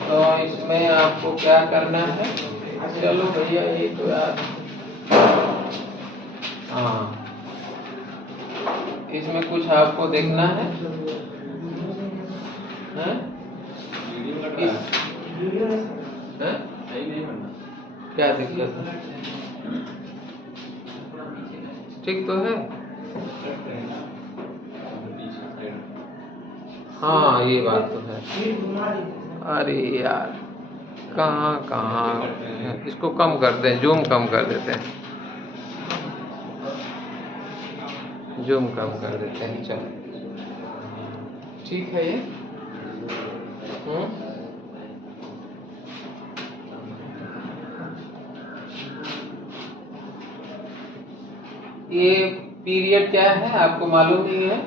तो इसमें आपको क्या करना है? चलो भैया ये तो यार, हाँ इसमें कुछ आपको देखना है, हैं? क्या दिक्कत है? ठीक तो है? हाँ ये बात तो है। अरे यार कहाँ इसको कम कर दें, जूम कम कर देते हैं, जूम कम कर देते हैं। चलो ठीक है ये। ये पीरियड क्या है आपको मालूम ही है?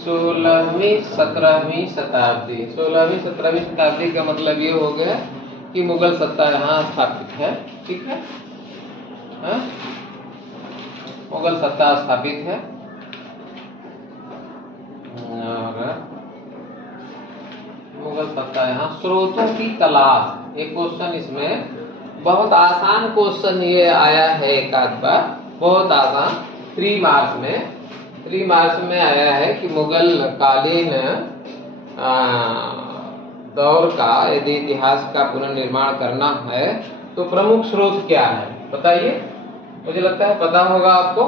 16वीं 17वीं शताब्दी। 16वीं 17वीं शताब्दी का मतलब ये हो गया कि मुगल सत्ता यहाँ स्थापित है। ठीक है, हाँ? मुगल सत्ता स्थापित है और मुगल सत्ता यहाँ। स्रोतों की तलाश, एक क्वेश्चन इसमें बहुत आसान क्वेश्चन ये आया है एक आध बार, बहुत आसान। 3 मार्च में आया है कि मुगल कालीन दौर का यदि इतिहास का पुनर्निर्माण करना है तो प्रमुख स्रोत क्या है बताइए? मुझे लगता है पता होगा आपको।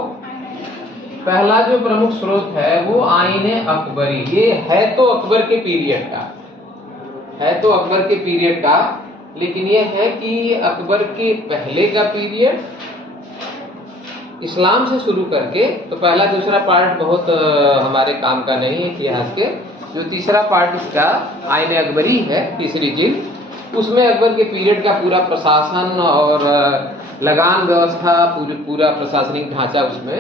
पहला जो प्रमुख स्रोत है वो आईने अकबरी। ये है तो अकबर के पीरियड का, लेकिन ये है कि अकबर के पहले का पीरियड इस्लाम से शुरू करके, तो पहला दूसरा पार्ट बहुत हमारे काम का नहीं है इतिहास के। जो तीसरा पार्ट इसका आईने अकबरी है, तीसरी जिल्द, उसमें अकबर के पीरियड का पूरा प्रशासन और लगान व्यवस्था, पूरा प्रशासनिक ढांचा उसमें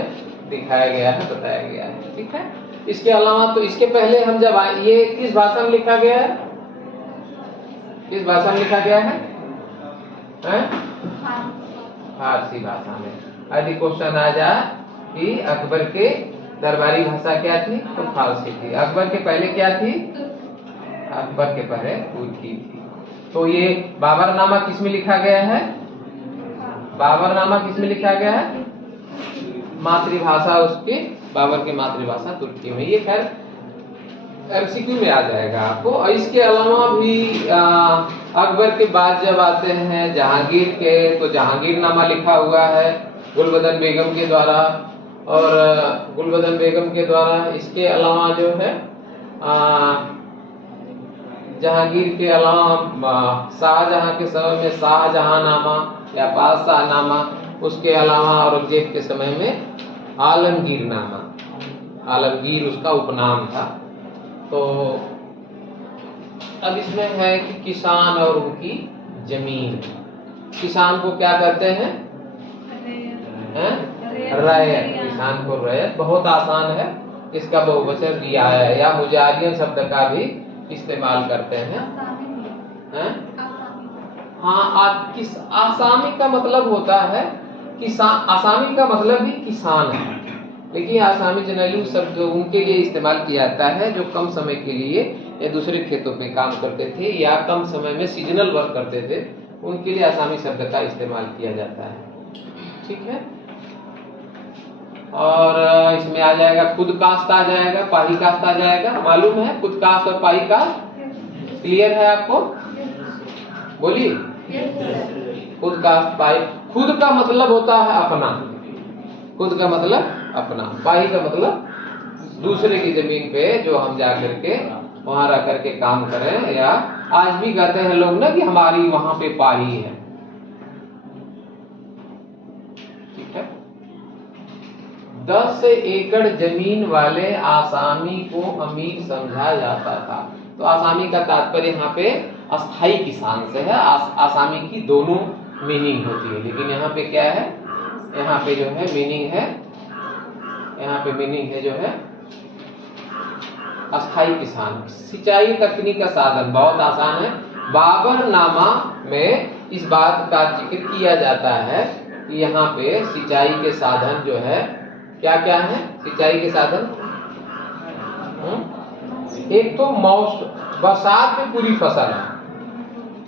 दिखाया गया है, बताया गया है। ठीक है, इसके अलावा तो इसके पहले हम जब ये किस भाषा में लिखा गया है? किस भाषा में लिखा गया है? फारसी भाषा में। यदि क्वेश्चन आ जाए कि अकबर के दरबारी भाषा क्या थी तो फारसी थी। अकबर के पहले क्या थी? अकबर के पहले तुर्की थी। तो ये बाबरनामा किस में लिखा गया है? बाबरनामा किस में लिखा गया है? मातृभाषा उसकी, बाबर की मातृभाषा तुर्की में। ये खैर एमसीक्यू में आ जाएगा आपको। और इसके अलावा भी अकबर के बाद जब आते हैं जहांगीर के, तो जहांगीरनामा लिखा हुआ है गुलबदन बेगम के द्वारा, और गुलबदन बेगम के द्वारा। इसके अलावा जो है जहांगीर के अलावा शाहजहां के समय में शाहजहांनामा या बादशाहनामा, उसके अलावा औरंगजेब के समय में आलमगीरनामा, आलमगीर उसका उपनाम था। तो अब इसमें है कि किसान और उनकी जमीन। किसान को क्या कहते हैं? रैयत। किसान को रैयत, बहुत आसान है, इसका बहुवचन दिया है, या मुजारियन शब्द का भी इस्तेमाल करते हैं। हाँ, आसामी का मतलब होता है किसान। आसामी का मतलब भी किसान है, लेकिन आसामी जनरली शब्द उनके लिए इस्तेमाल किया जाता है जो कम समय के लिए या दूसरे खेतों पे काम करते थे या कम समय में सीजनल वर्क करते थे, उनके लिए आसामी शब्द का इस्तेमाल किया जाता है। ठीक है, और इसमें आ जाएगा खुद कास्ट, आ जाएगा पाही कास्ट, आ जाएगा। मालूम है खुद कास्ट और पाही कास्ट? क्लियर है आपको? बोलिए। खुद कास्ट पाही, खुद का मतलब होता है अपना, खुद का मतलब अपना, पाही का मतलब दूसरे की जमीन पे जो हम जा करके वहां रह करके काम करें, या आज भी कहते हैं लोग ना कि हमारी वहां पे पाही है। ठीक है, 10 एकड़ जमीन वाले आसामी को अमीर समझा जाता था। तो आसामी का तात्पर्य यहाँ पे अस्थाई किसान से है। आसामी की दोनों मीनिंग होती है, लेकिन यहाँ पे क्या है? यहाँ पे जो है मीनिंग है, यहाँ पे मीनिंग है जो है अस्थाई किसान। सिंचाई तकनीक का साधन बहुत आसान है। बाबरनामा में इस बात का जिक्र किया जाता है कि यहाँ पे सिंचाई के साधन जो है क्या क्या है? सिंचाई के साधन एक तो बरसात में पूरी फसल है,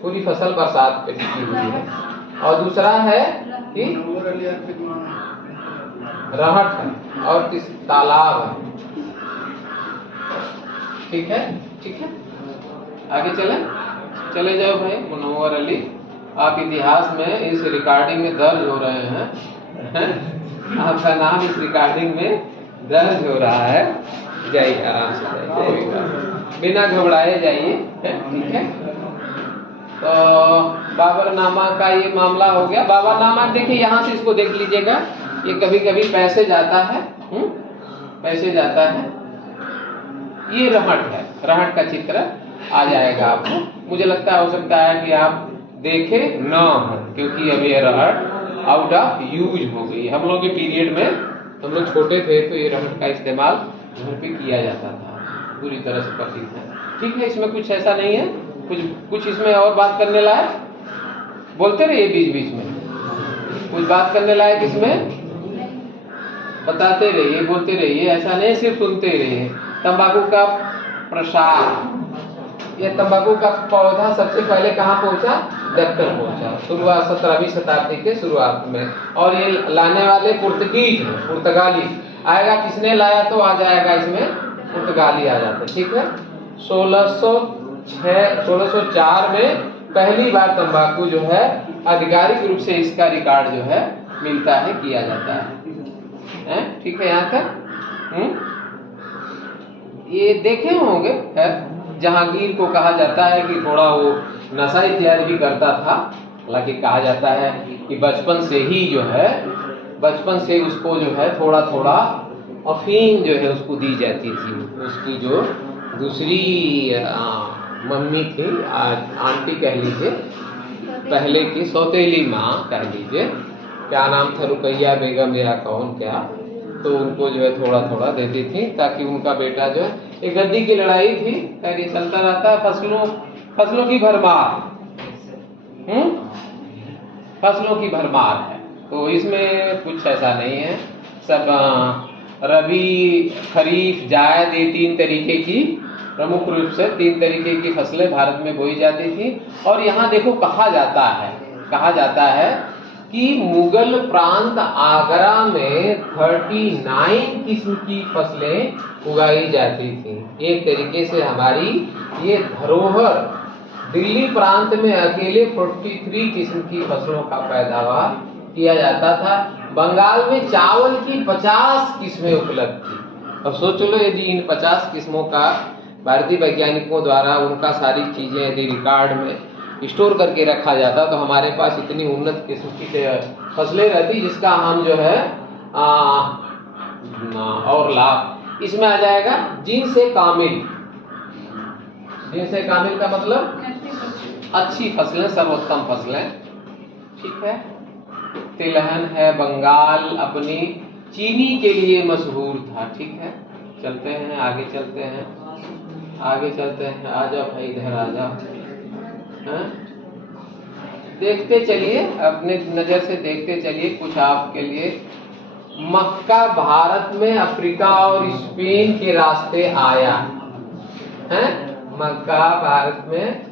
पूरी फसल बरसात पे टिकी हुई है, और दूसरा है कि रहट है और तालाब है। ठीक है, ठीक है, आगे चले जाओ भाई मुनव्वर अली, आप इतिहास में इस रिकॉर्डिंग में दर्ज हो रहे हैं, आपका नाम इस रिकॉर्डिंग में दर्ज हो रहा है। जाइए आराम से जाइए, बिना घबराए जाइए, ठीक है। तो बाबरनामा का ये मामला हो गया। बाबरनामा देखिए यहाँ से इसको देख लीजिएगा, ये कभी कभी पैसे जाता है, पैसे जाता है। ये रहट है, रहट का चित्र आ जाएगा आपको। मुझे लगता है हो सकता है कि आप देखे न हो, क्योंकि अब ये रहट आउट ऑफ यूज हो गई। हम लोग के पीरियड में, हम लोग छोटे थे तो ये रहट का इस्तेमाल घर पे किया जाता था, पूरी तरह से प्रसिद्ध है। ठीक है, इसमें कुछ ऐसा नहीं है, कुछ इसमें और बात करने लायक, बोलते रहिए बीच बीच में, कुछ बात करने लायक इसमें बताते रहिए, बोलते रहिए, ऐसा नहीं सिर्फ सुनते ही रहिए। तंबाकू का प्रसार, ये तंबाकू का पौधा सबसे पहले कहाँ पहुंचा? दक्कन पहुंचा, शुरुआत 17वीं शताब्दी के शुरुआत में। और ये लाने वाले पुर्तगीज हैं, पुर्तगाली आएगा। किसने लाया? तो आ जाएगा इसमें पुर्तगाली आ जाते, ठीक है। 1604 में पहली बार तंबाकू जो है आधिकारिक रूप से इसका रिकॉर्ड जो है मिलता है, किया जाता है। ठीक है, यहाँ तक ये देखे होंगे। जहांगीर को कहा जाता है कि थोड़ा वो नशा इत्यादि भी करता था, हालांकि कहा जाता है कि बचपन से ही जो है, बचपन से उसको जो है थोड़ा थोड़ा अफीम जो है उसको दी जाती थी। उसकी जो दूसरी मम्मी थी, आंटी कह लीजिए, पहले की सौतेली माँ कह लीजिए, क्या नाम था, रुकैया बेगम या कौन क्या, तो उनको जो है थोड़ा थोड़ा देती थी ताकि उनका बेटा जो है, एक गद्दी की लड़ाई थी, खैर ये चलता रहता है। फसलों की भरमार, फसलों की भरमार है, तो इसमें कुछ ऐसा नहीं है। सब रबी, खरीफ, जायद, ये 3 तरीके की, प्रमुख रूप से 3 तरीके की फसलें भारत में बोई जाती थी। और यहाँ देखो कहा जाता है कि मुगल प्रांत आगरा में 39 किस्म की फसलें उगाई जाती थी। एक तरीके से हमारी ये धरोहर, दिल्ली प्रांत में अकेले 43 किस्म की फसलों का पैदावार किया जाता था। बंगाल में चावल की 50 किस्में उपलब्ध थी। अब सोच लो, यदि इन 50 किस्मों का भारतीय वैज्ञानिकों द्वारा उनका सारी चीजें यदि रिकॉर्ड में स्टोर करके रखा जाता तो हमारे पास इतनी उन्नत किस्म की फसलें रहती, जिसका हम जो है और लाभ। इसमें आ जाएगा जिनसे कामिल। जिनसे कामिल का मतलब अच्छी फसलें, सर्वोत्तम फसलें, ठीक है। तिलहन है, बंगाल अपनी चीनी के लिए मशहूर था, ठीक है। चलते हैं आगे, चलते हैं आगे, चलते हैं। आ जाओ भाई, इधर आ जाओ। देखते चलिए, अपने नजर से देखते चलिए, कुछ आपके लिए। मक्का भारत में अफ्रीका और स्पेन के रास्ते आया है। मक्का भारत में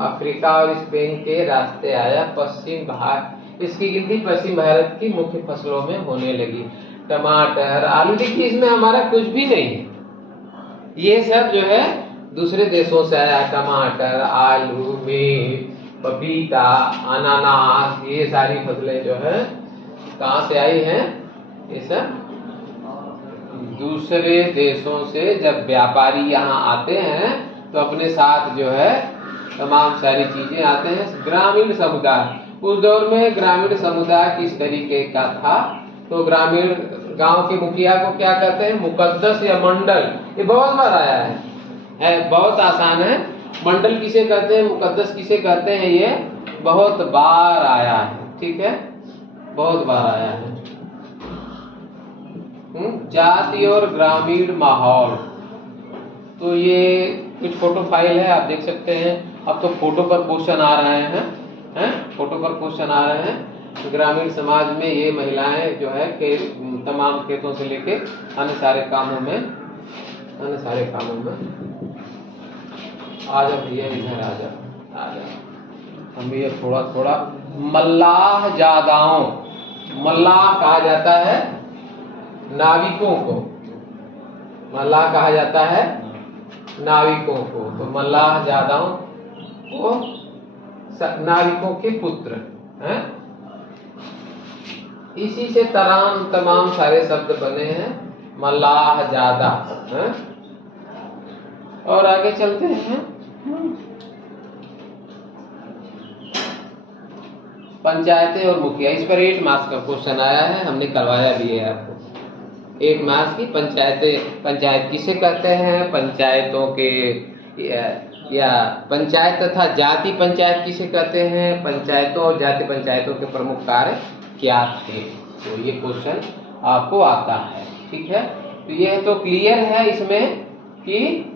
अफ्रीका और स्पेन के रास्ते आया। पश्चिम भारत, इसकी गिनती पश्चिम भारत की मुख्य फसलों में होने लगी। टमाटर, आलू, देखिए इसमें हमारा कुछ भी नहीं है, ये सब जो है दूसरे देशों से आया। टमाटर, आलू, मिर्च, पपीता, अनानास, ये सारी फसलें जो है कहाँ से आई हैं? ये सब दूसरे देशों से। जब व्यापारी यहाँ आते हैं तो अपने साथ जो है तमाम सारी चीजें आते हैं। ग्रामीण समुदाय, उस दौर में ग्रामीण समुदाय किस तरीके का था? तो ग्रामीण गांव के मुखिया को क्या कहते हैं? मुकद्दस या मंडल। ये बहुत बार आया है, बहुत आसान है। मंडल किसे कहते हैं, मुकद्दस किसे कहते हैं, ये बहुत बार आया है, ठीक है, बहुत बार आया है। जाति और ग्रामीण माहौल, तो ये कुछ फोटो फाइल है, आप देख सकते हैं। अब तो फोटो पर क्वेश्चन आ रहे हैं, फोटो पर क्वेश्चन आ रहे हैं। ग्रामीण समाज में ये महिलाएं जो है तमाम खेतों से लेके अन्य सारे कामों में अन्य सारे कामों में। आ जाओ भैया, इधर आ जाओ, आ जाओ। हम ये थोड़ा थोड़ा मल्लाह जादाओं, मल्लाह कहा जाता है नाविकों को, मल्लाह कहा जाता है नाविकों को। तो मल्लाह जादाओं को नाविकों के पुत्र हैं। इसी से तमाम सारे शब्द बने हैं, मल्लाह जादा हैं। और आगे चलते हैं। पंचायतें और मुखिया, इस पर 8 मार्क्स का क्वेश्चन आया है, हमने करवाया भी है आपको 8 मार्क्स की। पंचायत किसे कहते हैं, पंचायतों के या पंचायत तथा जाति पंचायत किसे कहते हैं, पंचायतों और जाति पंचायतों के प्रमुख कार्य क्या थे। तो ये क्वेश्चन आपको आता है, ठीक है। तो ये तो क्लियर है इसमें कि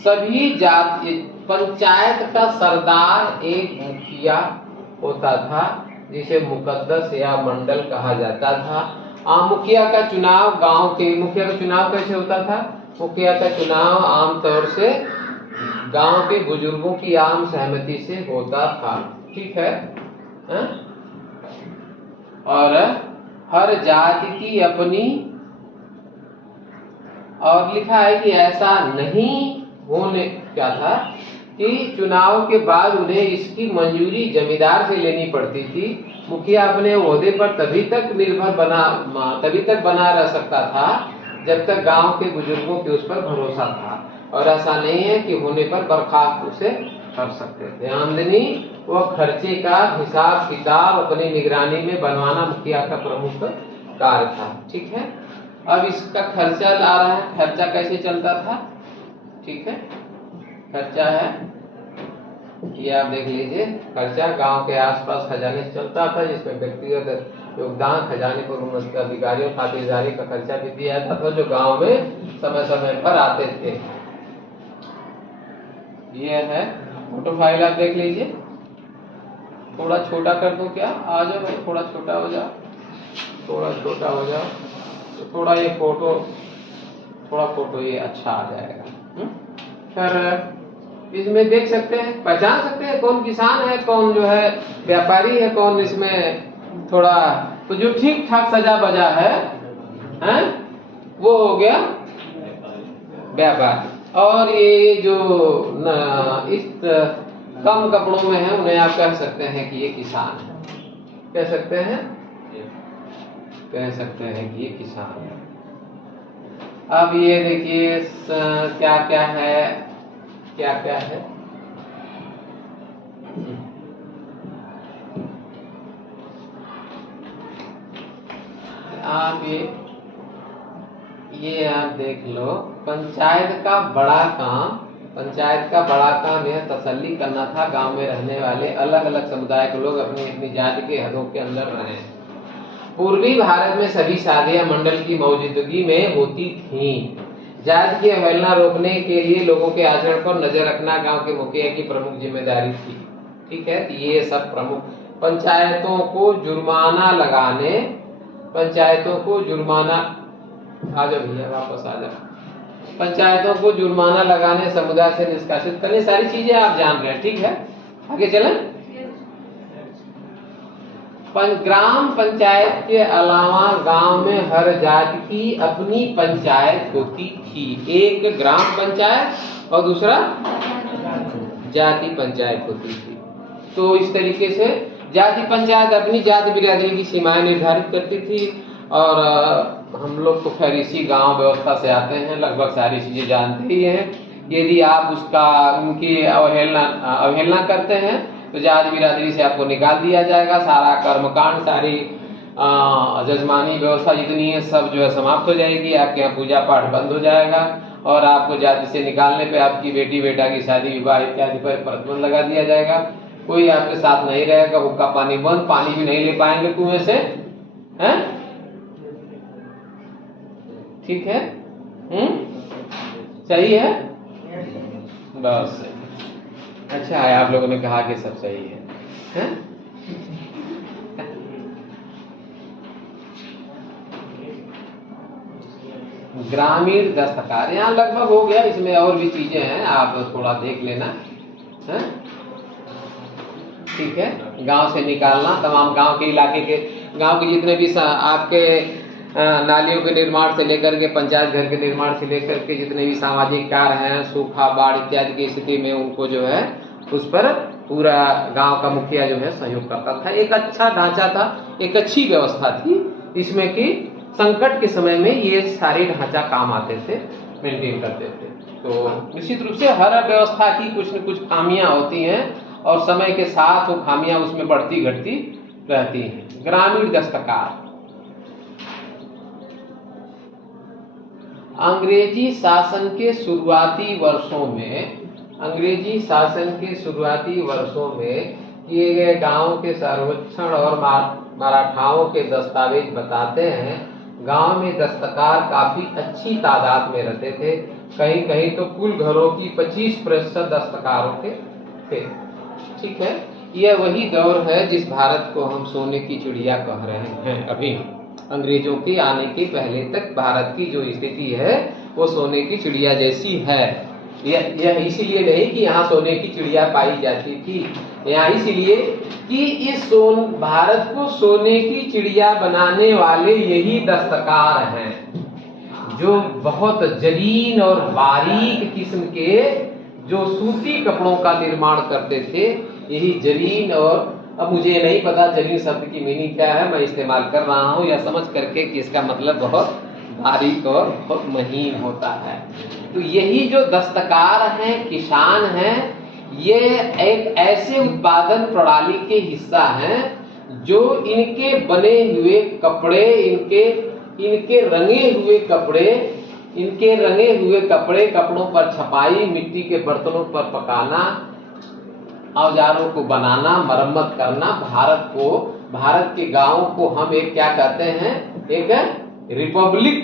सभी जाति, पंचायत का सरदार एक मुखिया होता था जिसे मुकद्दस या मंडल कहा जाता था। मुखिया का चुनाव मुखिया का चुनाव कैसे होता था, मुखिया का चुनाव आमतौर से गांव के बुजुर्गों की आम सहमति से होता था, ठीक है। और हर जाति की अपनी, और लिखा है कि ऐसा नहीं होने क्या था कि चुनाव के बाद उन्हें इसकी मंजूरी जमींदार से लेनी पड़ती थी। मुखिया अपने ओहदे पर तभी तक बना रह सकता था जब तक गांव के बुजुर्गों के उस पर भरोसा था, और ऐसा नहीं है कि होने पर बर्खास्त उसे कर सकते थे। आमदनी व खर्चे का हिसाब किताब अपनी निगरानी में बनवाना मुखिया का प्रमुख कार्य था, ठीक है। अब इसका खर्चा ला रहा है, खर्चा कैसे चलता था, ठीक है। खर्चा है, ये आप देख लीजिए। खर्चा गांव के आसपास खजाने से चलता था, जिसमें व्यक्तिगत योगदान, खजाने पर उनके अधिकारियों खातिरदारी का खर्चा भी दिया जाता था, जो गांव में समय समय पर आते थे। ये है फोटो फाइल, आप देख लीजिए। थोड़ा छोटा कर दो क्या, आ जाओ भाई, थोड़ा छोटा हो जाओ, थोड़ा छोटा हो जाओ, तो थोड़ा ये फोटो ये अच्छा आ जाएगा। फिर इसमें देख सकते हैं, पहचान सकते हैं कौन किसान है, कौन जो है व्यापारी है, कौन इसमें थोड़ा, तो जो ठीक ठाक सजा बजा है वो हो गया व्यापार। और ये जो इस कम कपड़ों में है, उन्हें आप कह सकते हैं कि ये किसान है, कह सकते हैं कि ये किसान है। अब ये देखिए क्या क्या है, आप ये आप देख लो। पंचायत का बड़ा काम यह तसल्ली करना था गांव में रहने वाले अलग अलग समुदाय के लोग अपनी अपनी जाति के हदों के अंदर रहें। पूर्वी भारत में सभी शादियां मंडल की मौजूदगी में होती थीं। जाति की अवहेलना रोकने के लिए लोगों के आचरण पर नजर रखना गांव के मुखिया की प्रमुख जिम्मेदारी थी, ठीक है। तो ये सब प्रमुख पंचायतों को जुर्माना, आ जाओ भैया वापस आ जाओ। पंचायतों को जुर्माना लगाने, समुदाय से निष्कासित करने, सारी चीजें आप जान रहे हैं, ठीक है। आगे चलें। ग्राम पंचायत के अलावा गांव में हर जाति की अपनी पंचायत होती थी। एक ग्राम पंचायत और दूसरा जाति पंचायत होती थी। तो इस तरीके से जाति पंचायत अपनी जाति बिरादरी की सीमाएं निर्धारित करती थी। और हम लोग तो खैर इसी गांव व्यवस्था से आते हैं, लगभग सारी चीजें जानते ही हैं। यदि आप उनकी अवहेलना करते हैं तो जाति बिरादरी से आपको निकाल दिया जाएगा। सारा कर्मकांड, सारी जजमानी व्यवस्था जितनी है सब जो है समाप्त हो जाएगी। आपके यहाँ पूजा पाठ बंद हो जाएगा और आपको जाति से निकालने पे आपकी बेटी बेटा की शादी विवाह इत्यादि पर प्रतिबंध लगा दिया जाएगा। कोई आपके साथ नहीं रहेगा, हुक्का पानी बंद, पानी भी नहीं ले पाएंगे कुएं से, हैं? ठीक है, सही है, बस अच्छा है। आप लोगों ने कहा कि सब सही है, ग्रामीण दस्तकार, यहाँ लगभग हो गया, इसमें और भी चीजें हैं, आप थोड़ा देख लेना है। ठीक है, गांव से निकालना, तमाम गांव के इलाके के, गांव के जितने भी आपके नालियों के निर्माण से लेकर के पंचायत घर के निर्माण से लेकर के जितने भी सामाजिक कार्य हैं, सूखा, बाढ़ इत्यादि की स्थिति में उनको जो है उस पर पूरा गांव का मुखिया जो है सहयोग करता था। एक अच्छा ढांचा था, एक अच्छी व्यवस्था थी इसमें कि संकट के समय में ये सारे ढांचा काम आते थे, मेंटेन करते थे। तो निश्चित रूप से हर व्यवस्था की कुछ न कुछ खामियां होती हैं और समय के साथ वो खामियां उसमें बढ़ती घटती रहती हैं। ग्रामीण दस्तकार, अंग्रेजी शासन के शुरुआती वर्षों में, अंग्रेजी शासन के शुरुआती वर्षों में किए गए गांवों के सर्वेक्षण और मराठाओं के दस्तावेज बताते हैं गांव में दस्तकार काफी अच्छी तादाद में रहते थे। कहीं कहीं तो कुल घरों की 25% दस्तकारों के थे। ठीक है, यह वही दौर है जिस भारत को हम सोने की चिड़िया कह रहे हैं। अभी अंग्रेजों के आने के पहले तक भारत की जो स्थिति है वो सोने की चिड़िया जैसी है। यह इसीलिए नहीं कि यहाँ सोने की चिड़िया पाई जाती थी, यहाँ इसलिए कि इस भारत को सोने की चिड़िया बनाने वाले यही दस्तकार हैं जो बहुत जलीन और बारीक किस्म के जो सूती कपड़ों का निर्माण करते थे। यही जलीन, और अब मुझे नहीं पता जलीन शब्द की मीनिंग क्या है, मैं इस्तेमाल कर रहा हूँ या समझ करके कि इसका मतलब बहुत बारीक और बहुत महीन होता है। तो यही जो दस्तकार हैं, किसान हैं, ये एक ऐसे उत्पादन प्रणाली के हिस्सा हैं जो इनके बने हुए कपड़े, इनके रंगे हुए कपड़े, कपड़ों पर छपाई, मिट्टी के बर्तनों पर पकाना, औजारों को बनाना, मरम्मत करना, भारत के गांवों को हम एक क्या कहते हैं, एक रिपब्लिक।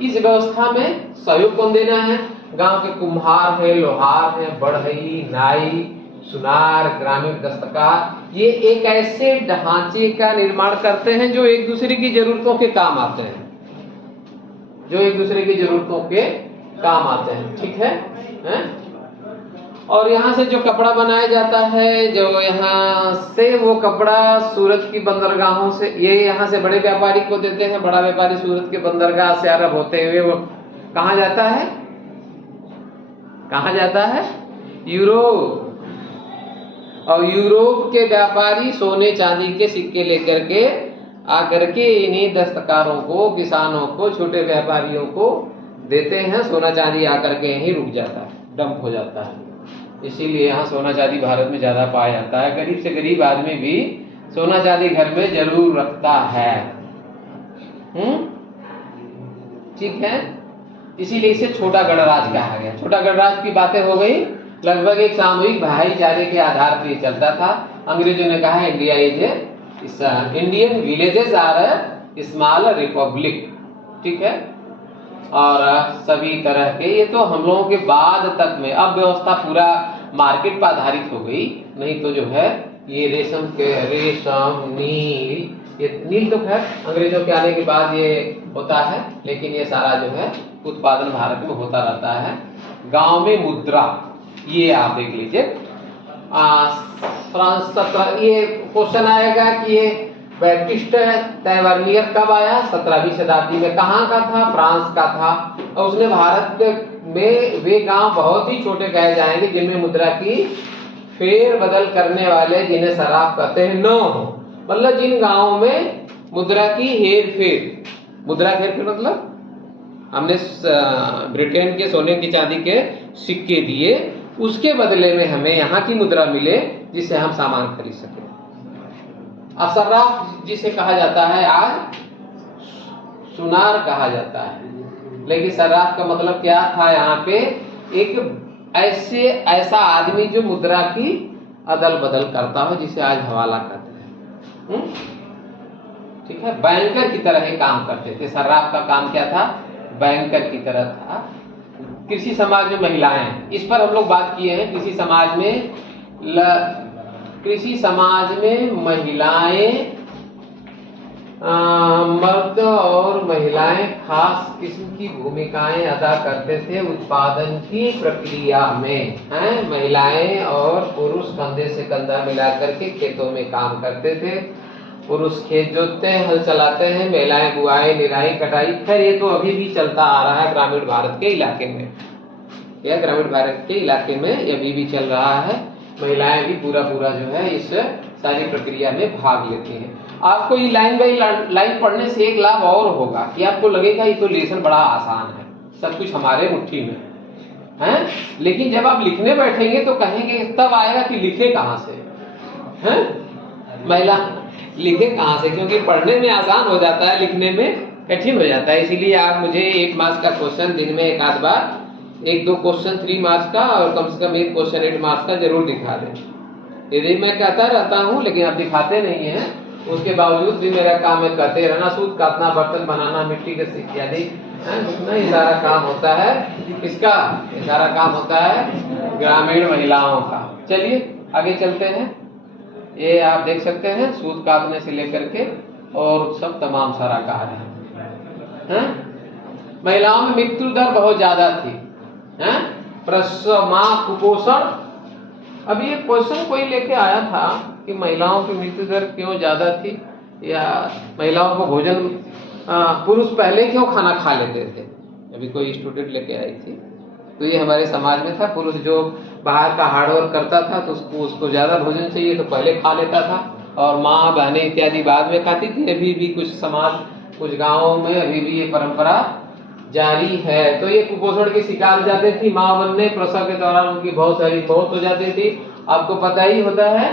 इस व्यवस्था में सहयोग कौन देना है? गांव के कुम्हार है, लोहार है, बढ़ई, नाई, सुनार, ग्रामीण दस्तकार, ये एक ऐसे ढांचे का निर्माण करते हैं जो एक दूसरे की जरूरतों के काम आते हैं, ठीक है? और यहाँ से जो कपड़ा बनाया जाता है, जो यहाँ से वो कपड़ा सूरत की बंदरगाहों से, ये यहाँ से बड़े व्यापारी को देते हैं, बड़ा व्यापारी सूरत के बंदरगाह से अरब होते हुए वो कहाँ जाता है? यूरोप। और यूरोप के व्यापारी सोने चांदी के सिक्के लेकर के आकर के इन्हीं दस्तकारों को, किसानों को, छोटे व्यापारियों को देते हैं। सोना चांदी आकर के यहीं रुक जाता है, डंप हो जाता है। इसीलिए यहाँ सोना चांदी भारत में ज्यादा पाया जाता है। गरीब से गरीब आदमी भी सोना चांदी घर में जरूर रखता है। ठीक है, इसीलिए इसे छोटा गणराज्य कहा गया। छोटा गणराज्य की बातें हो गई, लगभग एक सामूहिक भाईचारे के आधार पर चलता था। अंग्रेजों ने कहा India is Indian villages are small republic. ठीक है, और सभी तरह के, ये तो हम लोगों के बाद तक में अब व्यवस्था पूरा मार्केट पर आधारित हो गई, नहीं तो जो है ये रेशम, नील तो खैर अंग्रेजों के आने के बाद ये होता है, लेकिन ये सारा जो है उत्पादन भारत में होता रहता है। गांव में मुद्रा, ये आप देख लीजिए। ये क्वेश्चन आएगा कि ये बैप्टिस्ट तैवर्नियर कब आया? 17वीं शताब्दी में। कहाँ का था? फ्रांस का था। और उसने भारत में वे गांव बहुत ही छोटे कहे जाएंगे जिनमें मुद्रा की फेर बदल करने वाले, जिन्हें सराफ कहते हैं, न हो। मतलब जिन गांवों में मुद्रा की हेर फेर, मुद्रा हेर फेर मतलब हमने ब्रिटेन के सोने की चांदी के सिक्के दिए, उसके बदले में हमें यहाँ की मुद्रा मिले जिससे हम सामान खरीद सके। असर्राफ जिसे कहा जाता है, आज सुनार कहा जाता है, लेकिन सर्राफ का मतलब क्या था? यहाँ पे एक ऐसा आदमी जो मुद्रा की अदल बदल करता हो, जिसे आज हवाला कहते हैं। ठीक है, बैंकर की तरह ही काम करते थे। सर्राफ का काम क्या था? बैंकर की तरह था। कृषि समाज में महिलाएं, इस पर हम लोग बात किए हैं। कृषि समाज में महिलाएं, मर्द और महिला महिलाएं खास किस्म की भूमिकाएं अदा करते थे उत्पादन की प्रक्रिया में। हैं, महिलाएं और पुरुष कंधे से कंधा मिलाकर के खेतों में काम करते थे। पुरुष खेत जोतते हैं, हल चलाते हैं, महिलाएं बुआई, निराई, कटाई। खैर ये तो अभी भी चलता आ रहा है ग्रामीण भारत के इलाके में, यह ग्रामीण भारत के इलाके में अभी भी चल रहा है। महिलाएं भी पूरा जो है इस सारी प्रक्रिया में भाग लेती हैं। आपको ये लाइन बाई लाइन पढ़ने से एक लाभ और होगा कि आपको लगेगा ये तो लेसन बड़ा आसान है, सब कुछ हमारे मुट्ठी में है। लेकिन जब आप लिखने बैठेंगे तो कहेंगे, तब आएगा कि लिखे कहाँ से, हैं? महिला लिखे कहाँ से, क्योंकि पढ़ने में आसान हो जाता है, लिखने में कठिन हो जाता है। इसीलिए आप मुझे 8 मार्क्स का क्वेश्चन दिन में एक आध बार, 1-2 क्वेश्चन 3 मार्क्स का और कम से कम 1 क्वेश्चन 8 मार्क्स का जरूर दिखा दें। यदि मैं कहता रहता हूँ लेकिन आप दिखाते नहीं हैं, उसके बावजूद भी मेरा काम है कहते रहना। सूत काटना, बर्तन बनाना, मिट्टी के इत्यादि, ये सारा काम होता है किसका? ये सारा काम होता है ग्रामीण महिलाओं का। चलिए आगे चलते हैं। ये आप देख सकते हैं सूत काटने से लेकर के और सब तमाम सारा कार्य है। महिलाओं में मृत्यु दर बहुत ज्यादा थी, हैं? प्रसव, मां, कुपोषण। अभी ये क्वेश्चन कोई लेके आया था कि महिलाओं की मृत्यु दर क्यों ज्यादा थी, या महिलाओं को भोजन, पुरुष पहले क्यों खाना खा लेते थे। अभी कोई स्टूडेंट लेके आई थी, तो ये हमारे समाज में था, पुरुष जो बाहर का हार्डवर्क करता था तो उसको ज्यादा भोजन चाहिए तो पहले खा लेता था, और माँ, बहनें इत्यादि बाद में खाती थी। अभी भी कुछ समाज, कुछ गाँवों में अभी भी ये परंपरा जारी है। तो ये कुपोषण के शिकार हो जाते थी माँ बनने, प्रसव के दौरान उनकी बहुत सारी मौत हो जाती थी। आपको पता ही होता है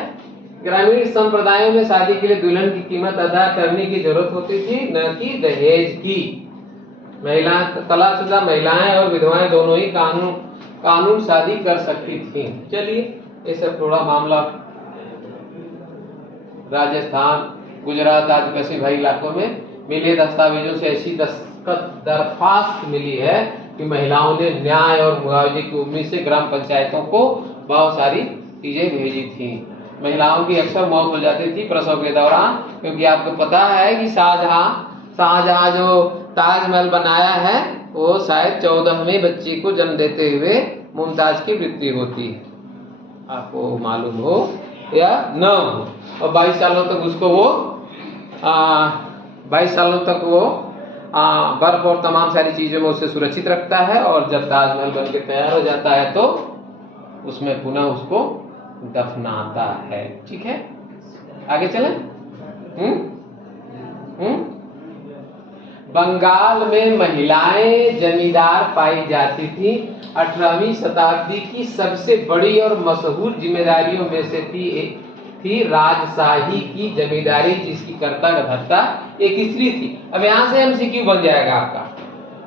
ग्रामीण संप्रदायों में शादी के लिए दुल्हन की कीमत अदा करने की जरूरत होती थी, न कि दहेज की। महिला, तलाकशुदा महिलाएं और विधवाएं दोनों ही कानून शादी कर सकती थी। चलिए ये सब थोड़ा मामला राजस्थान, गुजरात आदिवासी भाई इलाकों में मिले दस्तावेजों से ऐसी दरख्वास्त मिली है कि महिलाओं ने न्याय और मुआवजे की उम्मीद से ग्राम पंचायतों को बहुत सारी चीजें भेजी थी। महिलाओं की अक्सर मौत हो जाती थी प्रसव के दौरान, क्योंकि आपको पता है कि शाहजहां जो ताजमहल बनाया है वो शायद 14वें बच्चे को जन्म देते हुए मुमताज की मृत्यु होती है, आपको मालूम हो या न हो। और 22 सालों तक उसको वो 22 सालों तक वो बर्फ और तमाम सारी चीजों में उसे सुरक्षित रखता है, और जब ताजमहल बन के तैयार हो जाता है तो उसमें पुनः उसको दफनाता है। ठीक है, आगे चलें। बंगाल में महिलाएं जमींदार पाई जाती थी। 18वीं शताब्दी की सबसे बड़ी और मशहूर जिम्मेदारियों में से थी राजशाही की जमींदारी, जिसकी कर्ता धर्ता एक स्त्री थी। अब यहाँ से एमसीक्यू बन जाएगा आपका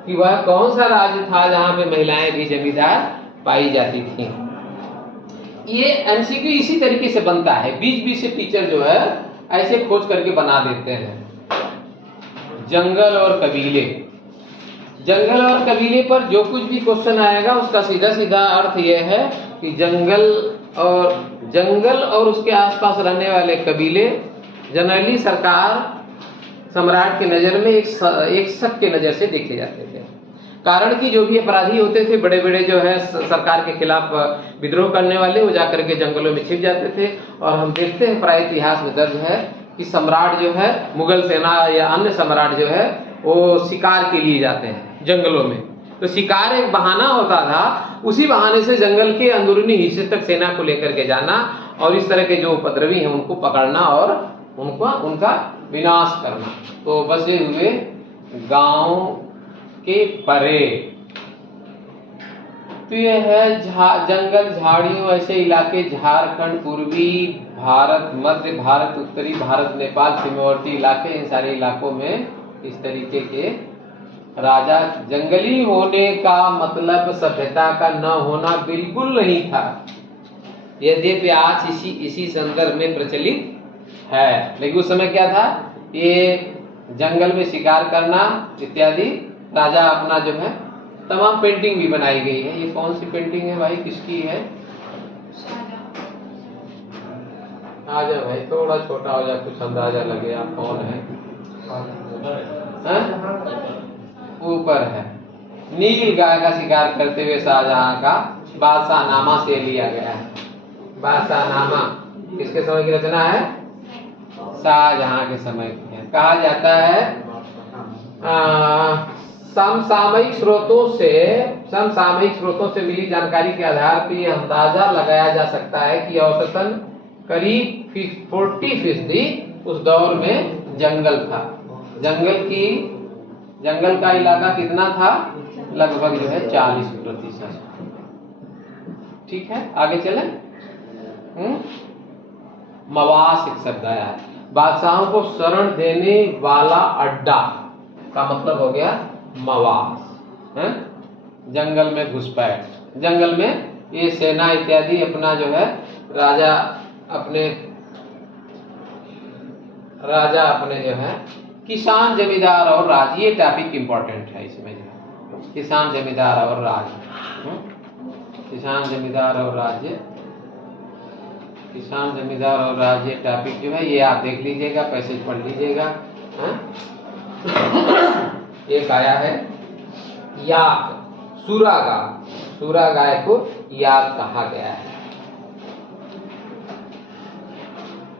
कि वह कौन सा राज्य था जहाँ पे महिलाएं भी जमींदार पाई जाती थी। ये एमसीक्यू इसी तरीके से बनता है, बीच बीच से टीचर जो है ऐसे खोज करके बना देते हैं। जंगल और कबीले, जंगल और कबीले पर जो कुछ भी क्वेश्चन आएगा उसका सीधा सीधा अर्थ यह है कि जंगल और उसके आसपास रहने वाले कबीले जनरली सरकार, सम्राट की नजर में एक शक के नजर से देखे जाते थे। कारण कि जो भी अपराधी होते थे, बड़े बड़े जो है सरकार के खिलाफ विद्रोह करने वाले, वो जाकर के जंगलों में छिप जाते थे। और हम देखते हैं प्राय इतिहास में दर्ज है कि सम्राट जो है, मुगल सेना या अन्य सम्राट जो है, वो शिकार के लिए जाते हैं जंगलों में। तो शिकार एक बहाना होता था, उसी बहाने से जंगल के अंदरूनी हिस्से तक सेना को लेकर के जाना और इस तरह के जो उपद्रवी हैं उनको पकड़ना और उनका विनाश करना। तो बसे हुए गांव के परे, तो ये है जंगल, झाड़ियों ऐसे इलाके, झारखंड, पूर्वी भारत, मध्य भारत, उत्तरी भारत, नेपाल, सीमावर्ती इलाके, इन सारे इलाकों में इस तरीके के राजा। जंगली होने का मतलब सभ्यता का न होना बिल्कुल नहीं था, यद्यपि आज इसी संदर्भ में प्रचलित है। लेकिन उस समय क्या था, ये जंगल में शिकार करना इत्यादि, राजा अपना जो है, तमाम पेंटिंग भी बनाई गई है। ये कौन सी पेंटिंग है भाई, किसकी है? आ जा भाई, थोड़ा छोटा हो जा, कुछ अंदाजा लगे आप कौन है। ऊपर है। नील गाय का शिकार करते हुए शाहजहां का बादशाहनामा से लिया गया है। बादशाहनामा किसके समय की रचना है? शाहजहां के समय की है। कहा जाता है समसामयिक स्रोतों से मिली जानकारी के आधार पर यह अंदाजा लगाया जा सकता है कि औसतन करीब 40% उस दौर में जंगल था। जंगल का इलाका कितना था? लगभग जो है 40%। ठीक है, आगे चले। मवास एक शब्द आया है। बादशाहों को शरण देने वाला अड्डा का मतलब हो गया मवास है? जंगल में घुसपैठ। जंगल में ये सेना इत्यादि अपना जो है राजा अपने जो है किसान जमींदार और राज, ये टॉपिक इंपॉर्टेंट है इसमें जो है किसान जमींदार और राज। किसान जमींदार और राज्य, किसान जमींदार और राज्य टॉपिक जो है ये आप देख लीजिएगा, पैसेज पढ़ लीजिएगा। एक आया है याक, सूरा गाय को याक कहा गया है।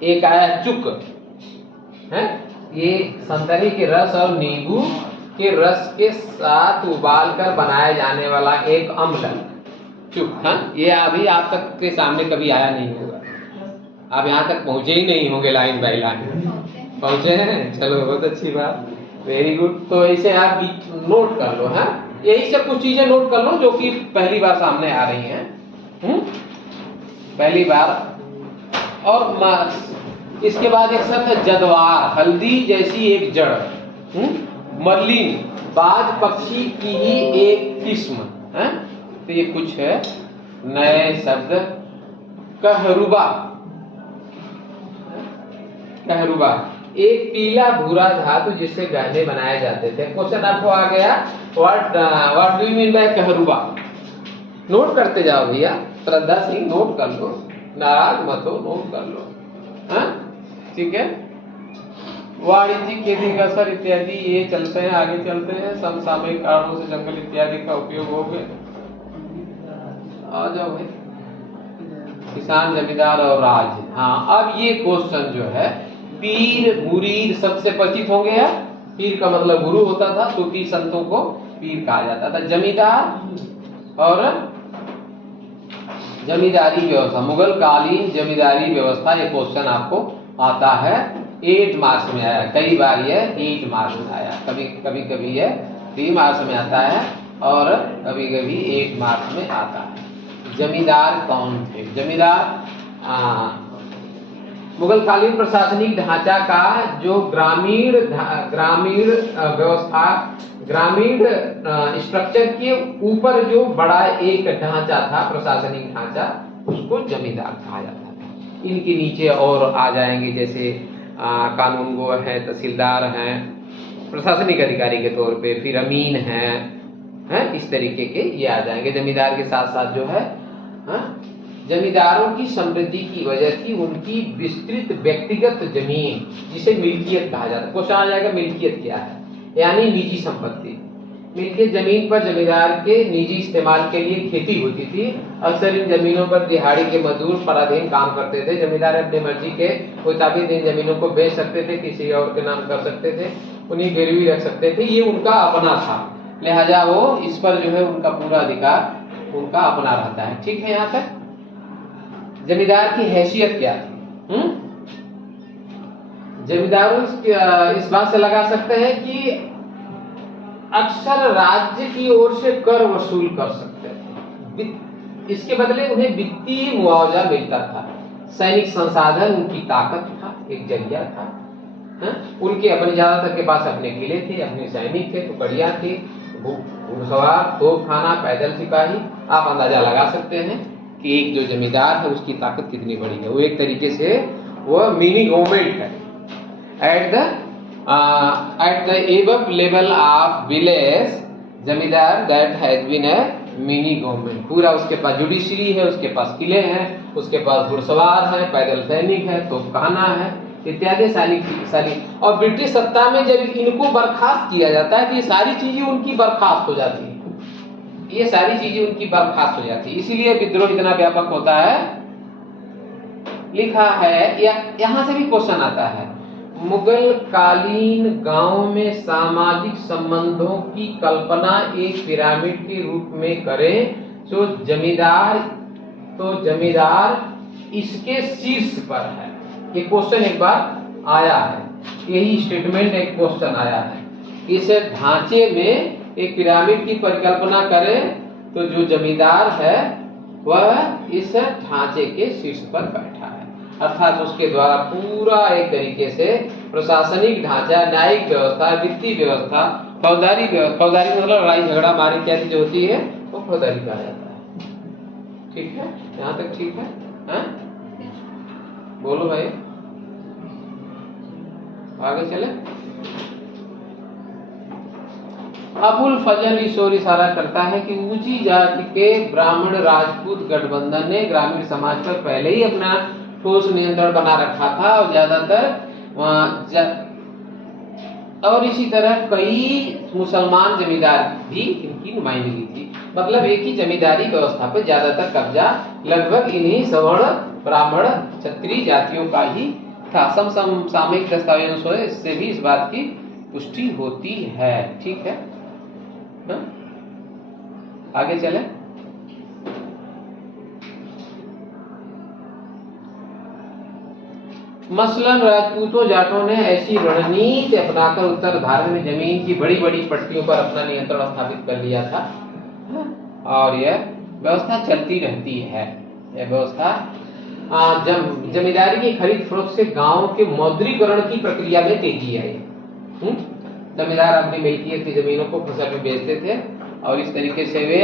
एक आया चुक है, ये संतरे के रस और नींबू के रस के साथ उबालकर बनाया जाने वाला एक अम्ल चुक। ये अभी आप तक के सामने कभी आया नहीं होगा, आप यहाँ तक पहुंचे ही नहीं होंगे, लाइन बाई लाइन पहुंचे हैं। चलो बहुत अच्छी बात, वेरी गुड। तो ऐसे आप नोट कर लो है, यही सब कुछ चीजें नोट कर लो जो कि पहली बार सामने आ रही हैं। पहली बार। और इसके बाद एक शब्द है जदवार, हल्दी जैसी एक जड़। मरलिन, बाज पक्षी की ही एक किस्म है। तो ये कुछ है नए शब्द। कहरुबा, एक पीला भूरा धातु जिससे गहने बनाए जाते थे। क्वेश्चन आपको आ गया, what do you mean by kaharwa? Note करते जाओ भैया, श्रद्धा सिंह नोट कर लो, नाराज मत हो, नोट कर लो। ठीक है। वाणिज्यिक खेती का असर इत्यादि ये चलते हैं, आगे चलते हैं। समसामयिक कारणों से जंगल इत्यादि का उपयोग हो गया। आ जाओ भाई, किसान जमींदार और राज। हाँ, अब ये क्वेश्चन जो है पीर मुरीद सबसे परिचित हो गया। पीर का मतलब गुरु होता था, सूफी संतों को पीर कहा जाता था। जमींदार और जमींदारी व्यवस्था, मुगल कालीन जमींदारी व्यवस्था, ये क्वेश्चन आपको आता है 8 मार्क्स में आया। कई बार ये 8 मार्क्स में आया, कभी ये 3 मार्क्स में आता है और कभी 8 मार्क्स में आता है। जमींदार कौन थे? जमींदार मुगल कालीन प्रशासनिक ढांचा का जो ग्रामीण व्यवस्था, ग्रामीण स्ट्रक्चर के ऊपर जो बड़ा एक ढांचा था, प्रशासनिक ढांचा, उसको जमींदार कहा जाता था। इनके नीचे और आ जाएंगे जैसे कानून गो है, तहसीलदार हैं, प्रशासनिक अधिकारी के तौर पे, फिर अमीन हैं, इस तरीके के ये आ जाएंगे। जमींदार के साथ साथ जो है जमींदारों की समृद्धि की वजह थी उनकी विस्तृत व्यक्तिगत जमीन, जिसे मिल्कियत कहा जाता है। क्वेश्चन आ जाएगा मिल्कियत क्या है, यानी निजी संपत्ति। मिल्कियत जमीन पर जमींदार के निजी इस्तेमाल के लिए खेती होती थी। अक्सर इन जमीनों पर दिहाड़ी के मजदूर पराधीन काम करते थे। जमींदार अपनी मर्जी के मुताबिक इन जमीनों को बेच सकते थे, किसी और के नाम कर सकते थे, उन्हें गिरवी रख सकते थे। ये उनका अपना था, लिहाजा वो इस पर जो है उनका पूरा अधिकार उनका अपना रहता है। ठीक है। यहाँ तक जमींदार की हैसियत क्या थी? जमींदारों इस बात से लगा सकते हैं कि अक्सर राज्य की ओर से कर वसूल कर सकते थे, इसके बदले उन्हें वित्तीय मुआवजा मिलता था। सैनिक संसाधन उनकी ताकत था, एक जरिया था। उनके अपने ज्यादातर के पास अपने किले थे, अपने सैनिक थे, टुकड़ियां थी, घुड़सवार, तोपखाना, पैदल सिपाही। आप अंदाजा लगा सकते हैं कि एक जो जमींदार है उसकी ताकत कितनी बड़ी है। वो एक तरीके से वो मिनी गवर्नमेंट है। At the above level of village, zamindar that has been a mini government. पूरा उसके पास जुडिशरी है, उसके पास किले हैं, उसके पास घुड़सवार है, पैदल सैनिक है, तोपखाना है, इत्यादि सारी। और ब्रिटिश सत्ता में जब इनको बर्खास्त किया जाता है तो ये सारी चीजें उनकी बर्खास्त हो जाती है, ये सारी चीजें उनकी बर्खास्त हो जाती है। इसीलिए विद्रोह इतना व्यापक होता है। लिखा है यहाँ से भी क्वेश्चन आता है, मुगल कालीन गांव में सामाजिक संबंधों की कल्पना एक पिरामिड के रूप में करें तो जमींदार इसके शीर्ष पर है। ये क्वेश्चन एक बार आया है, यही स्टेटमेंट एक क्वेश्चन आया है। इस ढांचे में एक पिरामिड की परिकल्पना करें तो जो जमींदार है वह इस ढांचे के शीर्ष पर बैठा है, अर्थात उसके द्वारा पूरा एक तरीके से प्रशासनिक ढांचा, न्यायिक व्यवस्था, वित्तीय व्यवस्था, फौजदारी मतलब लड़ाई झगड़ा मारी इत्यादि जो होती है वो फौजदारी कहा जाता है। ठीक है, यहाँ तक ठीक है? बोलो भाई, आगे चले। अबुल फजल इस ओर इशारा करता है कि ऊंची जाति के ब्राह्मण राजपूत गठबंधन ने ग्रामीण समाज पर पहले ही अपना ठोस नियंत्रण बना रखा था और और इसी तरह कई मुसलमान जमींदार भी इनकी नुमाइंदगी थी। मतलब एक ही जमींदारी व्यवस्था पर ज्यादातर कब्जा लगभग इन्हीं सवर्ण ब्राह्मण क्षत्रिय जातियों का ही था। समसामयिक दस्तावेजों से भी इस बात की पुष्टि होती है। ठीक है, आगे चले। मसलन राजपूतों जाटों ने ऐसी रणनीति अपनाकर उत्तर भारत में जमीन की बड़ी बड़ी पट्टियों पर अपना नियंत्रण स्थापित कर लिया था और यह व्यवस्था चलती रहती है। यह व्यवस्था जमींदारी की खरीद फरोख्त से गांव के मौद्रीकरण की प्रक्रिया में तेजी आई। जमींदार अपनी मिल्कियत की जमीनों को फसल में बेचते थे और इस तरीके से वे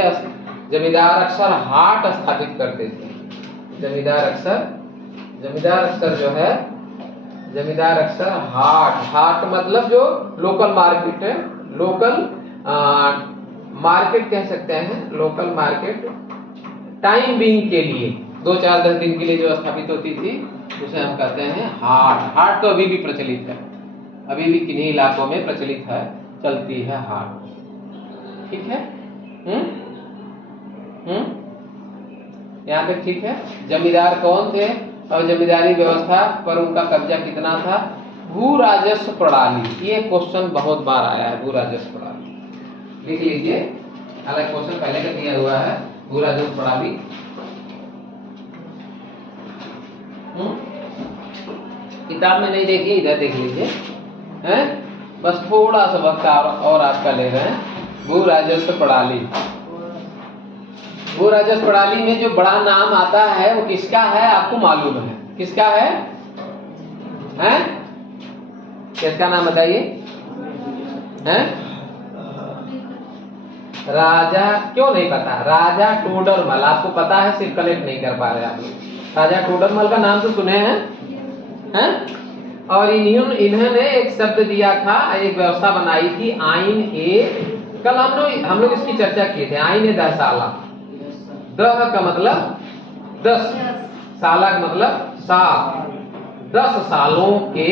जमींदार अक्सर हाट स्थापित करते थे। जमींदार अक्सर हाट मतलब जो लोकल मार्केट है, लोकल मार्केट कह सकते हैं, लोकल मार्केट टाइम बीइंग के लिए 2-4-10 दिन के लिए जो स्थापित होती थी उसे हम कहते हैं हाट। तो अभी भी प्रचलित है, अभी भी किन्हीं इलाकों में प्रचलित है, चलती है हाट। ठीक है, यहाँ तक ठीक है। जमींदार कौन थे और जमींदारी व्यवस्था पर उनका कब्जा कितना था? भू राजस्व प्रणाली, ये क्वेश्चन बहुत बार आया है। भू राजस्व प्रणाली लिख लीजिए, हालांकि क्वेश्चन पहले का दिया हुआ है। भू राजस्व प्रणाली किताब में नहीं देखिए, इधर देख लीजिए, हैं? बस थोड़ा सा वक्त और आपका ले रहे हैं। भू राजस्व प्रणाली, भू राजस्व प्रणाली में जो बड़ा नाम आता है वो किसका है आपको मालूम है? किसका है? हैं? किसका नाम बताइए? हैं? राजा, क्यों नहीं पता? राजा टोडरमल, आपको पता है, सिर्फ कनेक्ट नहीं कर पा रहे आप लोग। राजा टोडरमल का नाम तो सुने हैं? और इन्होंने एक शब्द दिया था, एक व्यवस्था बनाई थी, आइन ए। कल हम लोग इसकी चर्चा किए थे। आइन ए दहसाला, दह का मतलब 10, साला का मतलब साल। 10 सालों के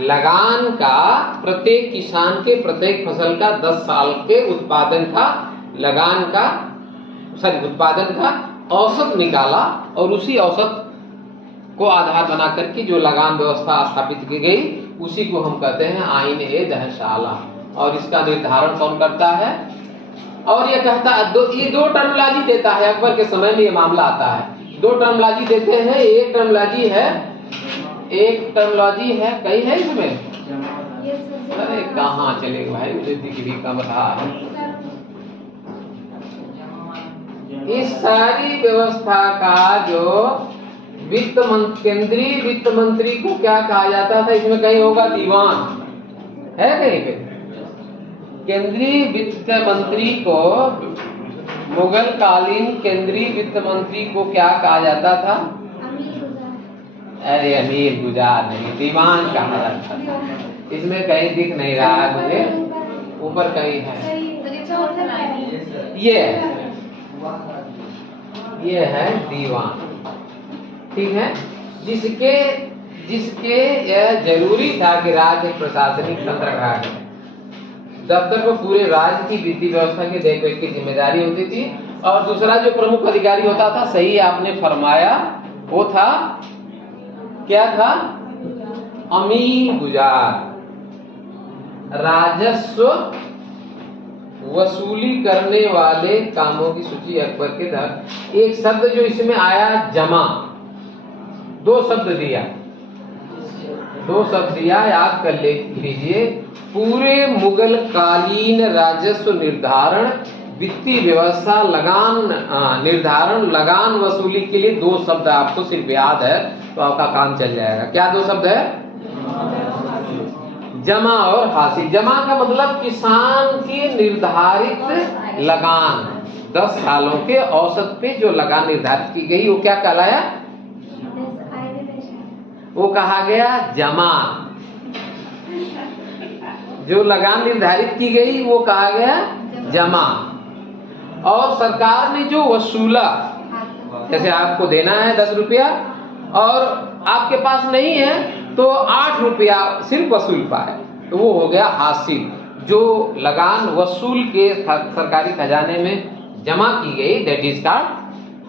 लगान का, प्रत्येक किसान के प्रत्येक फसल का 10 साल के उत्पादन का लगान का उत्पादन का औसत निकाला और उसी औसत को आधार बना करके जो लगान व्यवस्था स्थापित की गई उसी को हम कहते हैं आइन ए दहशाला। और इसका निर्धारण कौन करता है? और ये कहता है ये 2 टर्मोलॉजी देता है। अकबर के समय में ये मामला आता है। 2 टर्मोलॉजी देते हैं। एक टर्मोलॉजी है, कई है इसमें? अरे कहाँ चले भाई, मुझे दिख भी कम रहा है। इस सारी व्यवस्था का जो केंद्रीय वित्त मंत्री को क्या कहा जाता था? इसमें कहीं होगा दीवान, है कहीं पे? केंद्रीय वित्त मंत्री को, मुगल कालीन केंद्रीय वित्त मंत्री को क्या कहा जाता था? अरे अमीर गुजार नहीं, दीवान कहा जाता था। इसमें कहीं दिख नहीं रहा है मुझे, ऊपर कहीं है। ये है दीवान, ठीक है, जिसके जिसके यह जरूरी था कि राज्य प्रशासनिक तंत्र रखा गया। दफ्तर को पूरे राज्य की वित्तीय व्यवस्था की देखरेख की जिम्मेदारी होती थी। और दूसरा जो प्रमुख अधिकारी होता था, सही आपने फरमाया, वो था, क्या था? अमीन गुजार। राजस्व वसूली करने वाले कामों की सूची अकबर के तहत। एक शब्द जो इसमें आया, जमा, दो शब्द दिया, याद कर लीजिए। पूरे मुगल कालीन राजस्व निर्धारण, वित्तीय व्यवस्था, लगान निर्धारण, लगान वसूली के लिए दो शब्द आपको सिर्फ याद है तो आपका काम चल जाएगा। क्या दो शब्द है? जमा और हासिल। जमा का मतलब किसान की निर्धारित लगान, 10 सालों के औसत पे जो लगान निर्धारित की गई, वो क्या कहलाया? वो कहा गया जमा। जो लगान निर्धारित की गई वो कहा गया जमा। और सरकार ने जो वसूला, जैसे आपको देना है 10 रुपया और आपके पास नहीं है तो 8 रुपया सिर्फ वसूल पाए, तो वो हो गया हासिल। जो लगान वसूल के सरकारी खजाने में जमा की गई, दैट इज कॉल्ड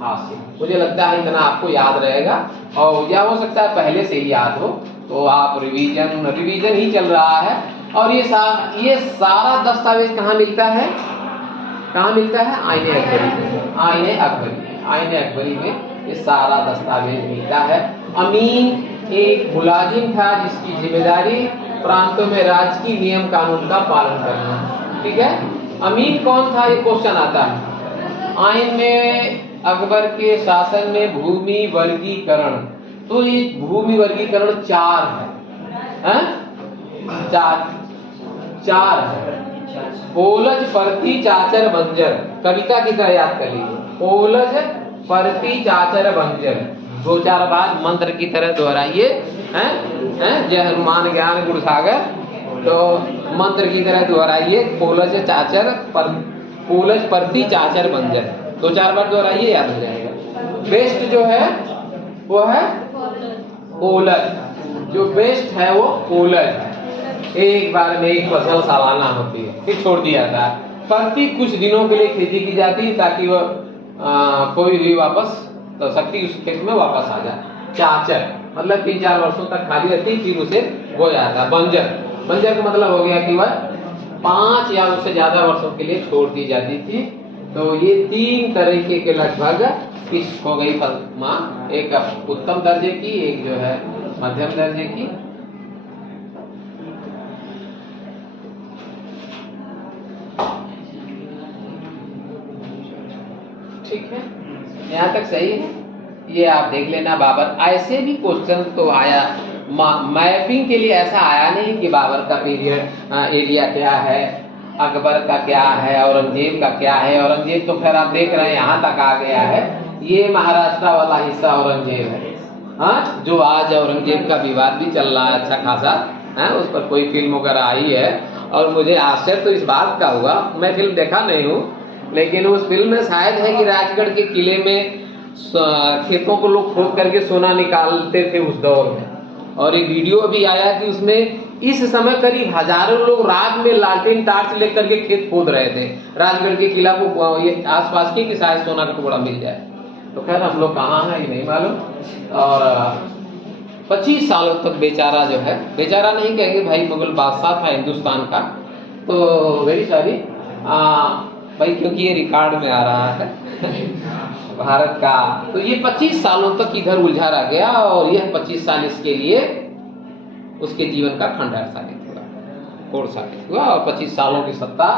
हासिल। मुझे लगता है इतना आपको याद रहेगा, और या हो सकता है पहले से ही याद हो, तो आप रिवीजन ही चल रहा है। और ये सारा दस्तावेज कहाँ मिलता है? आईने अकबरी में ये सारा दस्तावेज मिलता है। अमीन एक मुलाजिम था जिसकी जिम्मेदारी प्रांतों में राजकीय नियम कानून का पालन करना। ठीक है, अमीन कौन था? ये क्वेश्चन आता है। आइन में अकबर के शासन में भूमि वर्गीकरण, तो ये भूमि वर्गीकरण 4 है, चार है। पोलज, परती, चाचर, बंजर। कविता की तरह याद कर लीजिए। पोलज, परती, चाचर, बंजर। 2-4 बार मंत्र की तरह दोहराइए, हैं? जय हनुमान ज्ञान गुण सागर, तो मंत्र की तरह दोहराइए। पोलज, परती, चाचर, बंजर। 2-4 बार दोहराइए, याद हो जाएगा। बेस्ट जो है वो है पोलज। जो बेस्ट है वो पोलज है। एक बार में एक फसल सालाना होती है, फिर छोड़ दिया जाता है। प्रति कुछ दिनों के लिए खेती की जाती है ताकि वह कोई भी वापस तो शक्ति उस खेत में वापस आ जाए। चाचर मतलब 3-4 वर्षों तक खाली रहती, फिर उसे हो जाता है। बंजर का मतलब हो गया कि वह 5 या उससे ज्यादा वर्षों के लिए छोड़ दी जाती थी। तो ये 3 तरीके के लगभग किस्त हो गई माँ, एक उत्तम दर्जे की, एक जो है मध्यम दर्जे की। ठीक है, यहाँ तक सही है। ये आप देख लेना। बाबर, ऐसे भी क्वेश्चन तो आया मैपिंग के लिए, ऐसा आया नहीं कि बाबर का पीरियड एरिया क्या है, अकबर का क्या है, औरंगजेब का क्या है। औरंगजेब तो खैर आप देख रहे हैं यहाँ तक आ गया है। ये महाराष्ट्र वाला हिस्सा औरंगजेब है, हाँ, जो आज औरंगजेब का विवाद भी चल रहा है अच्छा खासा, है, उस पर कोई फिल्म वगैरह आई है। और मुझे आश्चर्य तो इस बात का हुआ, मैं फिल्म देखा नहीं हूँ, लेकिन उस फिल्म में शायद है कि राजगढ़ के किले में खेतों को लोग खोद करके सोना निकालते थे उस दौर में। और एक वीडियो भी आया कि उसमें इस समय करीब हजारों लोग रात में लालटेन टार्च लेकर के खेत खोद रहे थे राजगढ़ के किला को ये आसपास के, कि शायद सोना का टुकड़ा मिल जाए। तो खैर हम लोग कहाँ हैं ये नहीं मालूम। और 25 सालों तक बेचारा जो है, बेचारा नहीं कहेंगे भाई, मुगल बादशाह था हिंदुस्तान का, तो वेरी सॉरी भाई, क्योंकि ये रिकॉर्ड में आ रहा है भारत का। तो ये 25 सालों तक इधर उलझा रह गया, और यह 25 साल इसके लिए उसके जीवन का खंडहर साबित हुआ, कोड साबित हुआ। और 25 सालों की सत्ता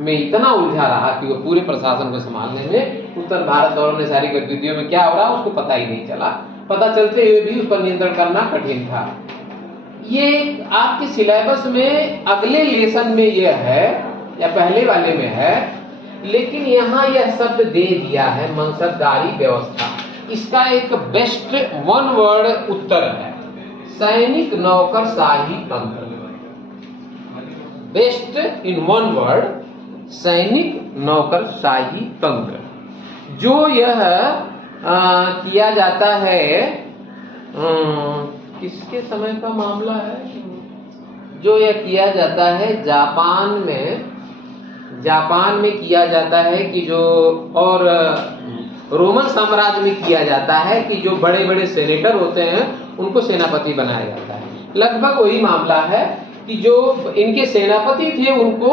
में इतना उलझा रहा कि वो पूरे प्रशासन को संभालने में, उत्तर भारत दौर में सारी गतिविधियों में क्या हो रहा उसको पता ही नहीं चला। पता चलते हुए भी उस पर नियंत्रण करना कठिन था। ये आपके सिलेबस में अगले लेसन में यह है या पहले वाले में है, लेकिन यहाँ यह शब्द दे दिया है, मनसबदारी व्यवस्था। इसका एक बेस्ट 1 वर्ड उत्तर है, सैनिक नौकरशाही तंत्र। बेस्ट इन 1 वर्ड, सैनिक नौकरशाही तंत्र। जो यह किया जाता है किसके समय का मामला है? जो यह किया जाता है जापान में किया जाता है कि जो, और रोमन साम्राज्य में किया जाता है कि जो बड़े बड़े सेनेटर होते हैं उनको सेनापति बनाया जाता है। लगभग वही मामला है कि जो इनके सेनापति थे उनको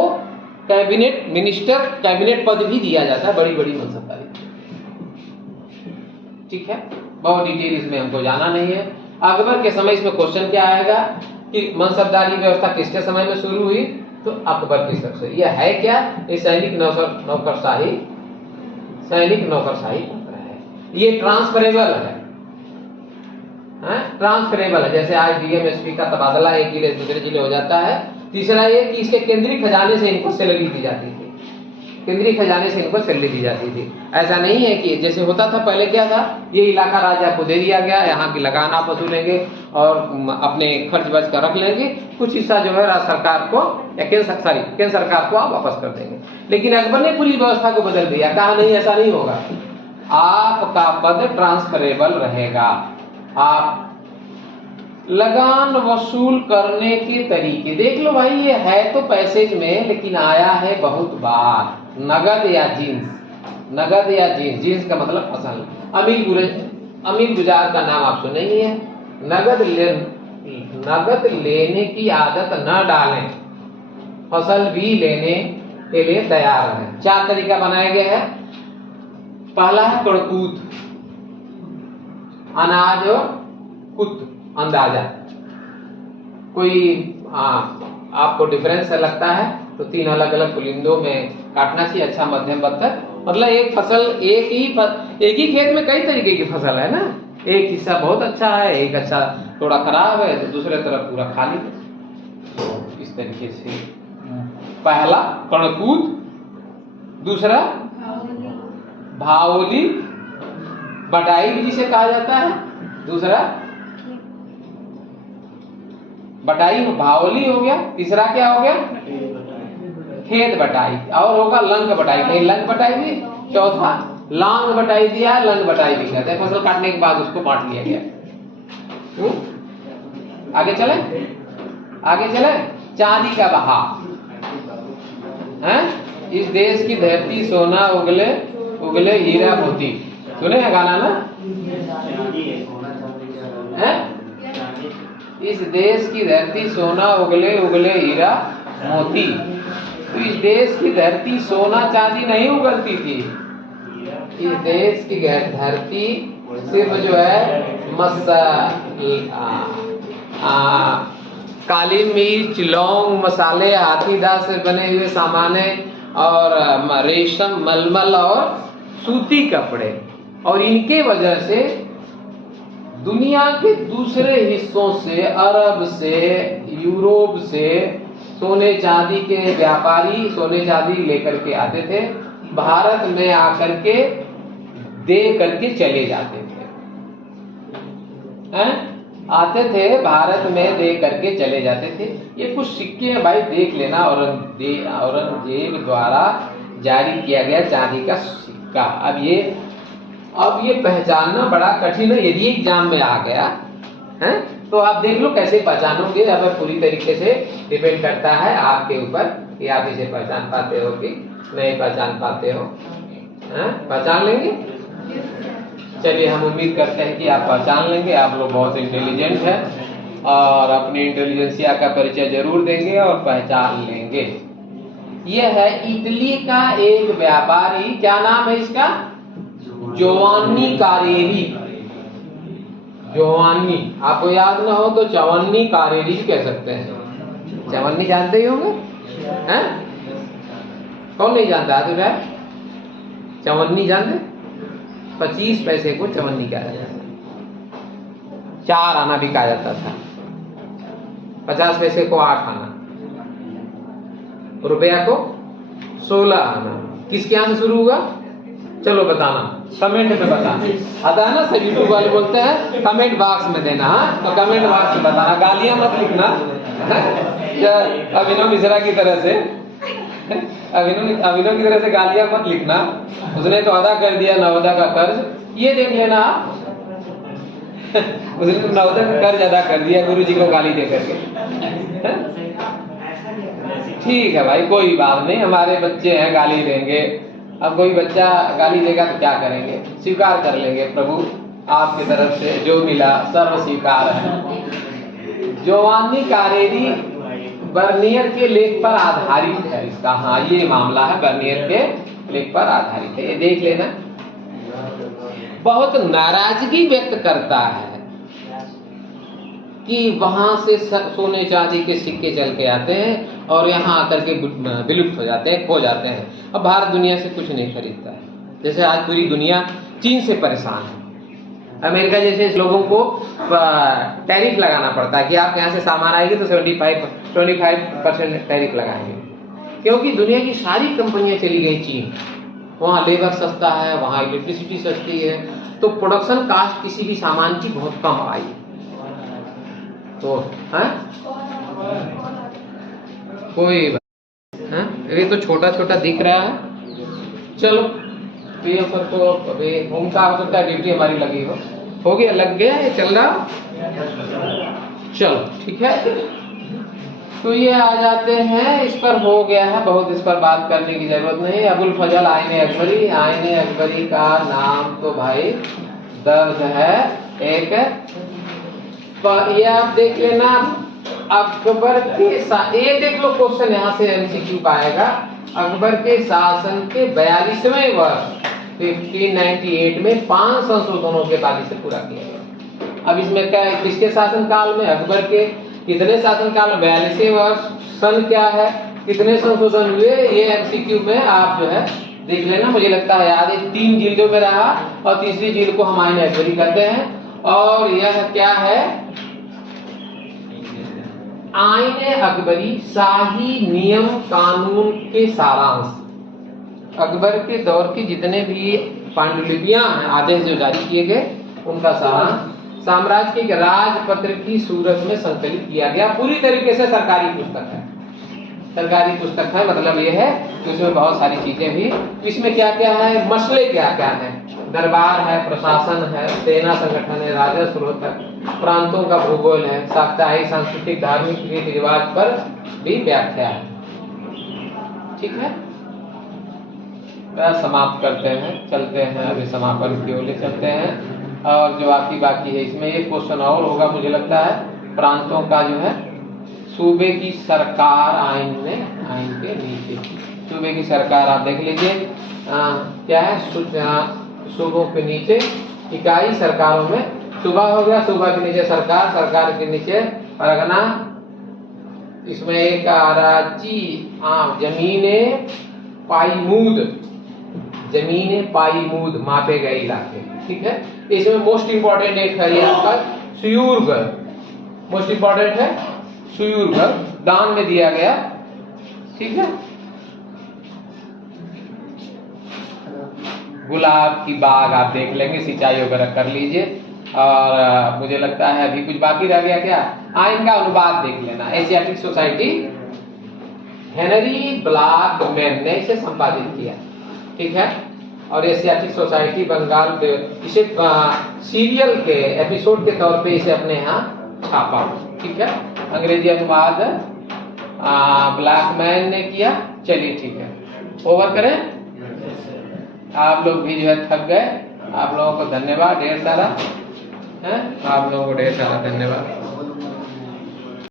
कैबिनेट मिनिस्टर, कैबिनेट पद भी दिया जाता है, बड़ी बड़ी मनसबदारी। ठीक है, बहुत डिटेल इसमें हमको जाना नहीं है। अकबर के समय इसमें क्वेश्चन क्या आएगा कि मनसबदारी व्यवस्था किसके समय में शुरू हुई? तो अकबर के सबसे। यह है क्या? ये सैनिक नौकरशाही है। ये ट्रांसफरेबल है, ट्रांसफरेबल है। जैसे आज डीएम एसपी का तबादला एक जिले से दूसरे जिले हो जाता है। तीसरा ये कि इसके केंद्रीय खजाने से इनको सैलरी दी जाती थी, केंद्रीय खजाने से इनको सैलरी दी जाती थी। ऐसा नहीं है कि जैसे होता था पहले, क्या था, ये इलाका राजा को दे दिया गया, यहाँ की लगान आप वसूलेंगे और अपने खर्च बच कर रख लेंगे, कुछ हिस्सा जो है राज्य सरकार को या केंद्र सरकार को आप वापस कर देंगे। लेकिन अकबर ने पूरी व्यवस्था को बदल दिया, कहा नहीं ऐसा नहीं होगा, आपका पद ट्रांसफरेबल रहेगा। आप लगान वसूल करने के तरीके देख लो भाई, ये है तो पैसेज में, लेकिन आया है बहुत बार नगद या जींस का मतलब फसल। अमीर गुजार का नाम आप सुने ही है। नगद लेने की आदत न डालें, फसल भी लेने के लिए तैयार है। 4 तरीका बनाया गया है। पहला है कड़कूत, अनाज और कुत, अंदाजा। कोई आपको डिफरेंस लगता है तो 3 अलग अलग पुलिंदों में काटना चाहिए, अच्छा मध्यम बत्तर। मतलब एक फसल एक ही खेत में कई तरीके की फसल है ना, एक हिस्सा बहुत अच्छा है, एक अच्छा थोड़ा खराब है, तो दूसरे तरफ पूरा खाली है। तो इस तरीके से पहला कड़कूत, दूसरा भावोली, बटाई जिसे कहा जाता है, दूसरा बटाई भावली हो गया, तीसरा क्या हो गया खेत बटाई, और होगा लंग बटाई, कहीं लंग बटाई भी, चौथा लांग बटाई दिया, लंग बटाई भी कहते हैं। फसल काटने के बाद उसको बांट लिया गया। आगे चले। चांदी का बहाव है। इस देश की धरती सोना उगले हीरा मोती, सुने हैं गाना ना? है? इस देश की धरती सोना उगले हीरा मोती। तो इस देश की धरती सोना चांदी नहीं उगलती थी। इस देश की धरती सिर्फ जो है काली मिर्च, लौंग, मसाले, हाथीदांत से बने हुए सामाने और रेशम, मलमल और सूती कपड़े, और इनके वजह से दुनिया के दूसरे हिस्सों से, अरब से, यूरोप से सोने चांदी के व्यापारी सोने चांदी लेकर के आते थे, भारत में आकर के दे करके चले जाते थे। आते थे भारत में दे करके चले जाते थे। ये कुछ सिक्के हैं भाई, देख लेना। औरंगजेब द्वारा जारी किया गया चांदी का सिक्का। अब ये पहचानना बड़ा कठिन है। यदि एग्जाम में आ गया है तो आप देख लो कैसे पहचानोगे। अगर पूरी तरीके से डिपेंड करता है आपके ऊपर कि आप इसे पहचान पाते हो कि नहीं पहचान पाते हो। पहचान लेंगे? चलिए, हम उम्मीद करते हैं कि आप पहचान लेंगे। आप लोग बहुत इंटेलिजेंट हैं और अपनी इंटेलिजेंसिया का परिचय जरूर देंगे और पहचान लेंगे। यह है इटली का एक व्यापारी, क्या नाम है इसका? जोवान्नी कारेरी। जोवान्नी, आपको याद ना हो तो चवन्नी कारेरी कह सकते हैं। चवन्नी जानते ही होंगे, हैं? कौन नहीं जानता? तो भाई चवन्नी जानते? 25 पैसे को चवन्नी कहा जाता था। 4 आना भी कहा जाता था। 50 पैसे को 8 आना, रुपया को 16 आना। किसके यहाँ से शुरू हुआ? चलो बताना, कमेंट में बताना। आता है ना, सब यूट्यूब वाले बोलते हैं कमेंट बॉक्स में देना। तो कमेंट बॉक्स में बताना, गालियां मत लिखना। अभिनव मिश्रा की तरह से अभिनव की तरह से गालियां मत लिखना। उसने तो अदा कर दिया नवोदय का कर्ज। ये देख लेना, उसने नवोदय का कर्ज अदा कर दिया गुरु जी को गाली दे करके। ठीक है भाई, कोई बात नहीं, हमारे बच्चे हैं, गाली देंगे। अब कोई बच्चा गाली देगा तो क्या करेंगे, स्वीकार कर लेंगे। प्रभु आपकी तरफ से जो मिला सर्व स्वीकार है। जोवानी कारेरी बर्नियर के लेख पर आधारित है इसका। हाँ, ये मामला है, बर्नियर के लेख पर आधारित है, ये देख लेना। बहुत नाराजगी व्यक्त करता है कि वहां से सोने चांदी के सिक्के चल के आते हैं और यहाँ आकर के विलुप्त हो जाते हैं, खो जाते हैं। अब भारत दुनिया से कुछ नहीं खरीदता है। जैसे आज पूरी दुनिया चीन से परेशान है। अमेरिका जैसे लोगों को टैरिफ लगाना पड़ता है कि आप यहाँ से सामान आएगी तो 25% टैरिफ लगाएंगे, क्योंकि दुनिया की सारी कंपनियां चली गई चीन। वहाँ लेबर सस्ता है, वहाँ इलेक्ट्रिसिटी सस्ती है, तो प्रोडक्शन कास्ट किसी भी सामान की बहुत कम आई। तो है कोई है? ये तो छोटा छोटा दिख रहा है। चलो ये सर तो अभी उनका हो सकता है ड्यूटी हमारी लगी हो गया, लग गया, ये चल रहा। चलो ठीक है, तो ये आ जाते हैं, इस पर हो गया है, बहुत इस पर बात करने की जरूरत नहीं। अबुल फजल आईने अकबरी, आईने अकबरी का नाम तो भाई दर्ज है एक, ये आप देख लेना। अकबर के ये देख लो, क्वेश्चन यहाँ से एमसीक्यू का आएगा। अकबर के शासन के 42वें वर्ष 1598 में 5 संशोधनों के बाद इसे पूरा किया गया। अब इसमें क्या है, किसके शासन काल में, अकबर के कितने शासन काल में, 42वें वर्ष, सन क्या है, कितने संशोधन हुए, ये एमसीक्यू में आप जो है देख लेना। मुझे लगता है याद है 3 जिल्दों में रहा और तीसरी जिल्द को हम आईने अकबरी कहते हैं। और यह क्या है, आईने अकबरी शाही नियम कानून के सारांश। अकबर के दौर की जितने भी पांडुलिपियां हैं, आदेश जो जारी किए गए, उनका सारांश साम्राज्य के राजपत्र की सूरत में संकलित किया गया। पूरी तरीके से सरकारी पुस्तक है, सरकारी पुस्तक है, मतलब ये है कि उसमें बहुत सारी चीजें भी, इसमें क्या क्या है, मसले क्या क्या है, दरबार है, प्रशासन है, सेना संगठन है, राजस्व रोहतक, प्रांतों का भूगोल है, साप्ताहिक सांस्कृतिक धार्मिक रीति रिवाज पर भी व्याख्या है। ठीक है, समाप्त करते हैं, चलते हैं अभी समापन की ओर ले चलते हैं। और जो बाकी है इसमें एक क्वेश्चन और होगा मुझे लगता है, प्रांतों का जो है, सूबे की सरकार आइन के नीचे, सूबे की सरकार आप देख लीजिए क्या है, सूबों के नीचे इकाई, सरकारों में सूबा हो गया, सूबा के नीचे सरकार, सरकार के नीचे परगना, इसमें एक आराची, जमीने पाईमूद मापे गए इलाके। ठीक है, इसमें मोस्ट इंपॉर्टेंट एक है ये आपका सुयूरगढ़, मोस्ट इंपॉर्टेंट है सुयूरगढ़, दान में दिया गया। ठीक है, गुलाब की बाग आप देख लेंगे, सिंचाई वगैरह कर लीजिए। और मुझे लगता है अभी कुछ बाकी रह गया क्या, आइन का अनुवाद देख लेना। एशियाटिक सोसाइटी हेनरी ब्लैकमैन ने इसे संपादित किया। ठीक है, और एशियाटिक सोसाइटी बंगाल पे इसे सीरियल के एपिसोड के तौर पे इसे अपने यहाँ छापा। ठीक है, अंग्रेजी अनुवाद ब्लैकमैन ने किया। चलिए ठीक है, ओवर करें। आप लोग भी जो है थक गए, आप लोगों को धन्यवाद ढेर सारा है, आप लोगों को ढेर सारा धन्यवाद।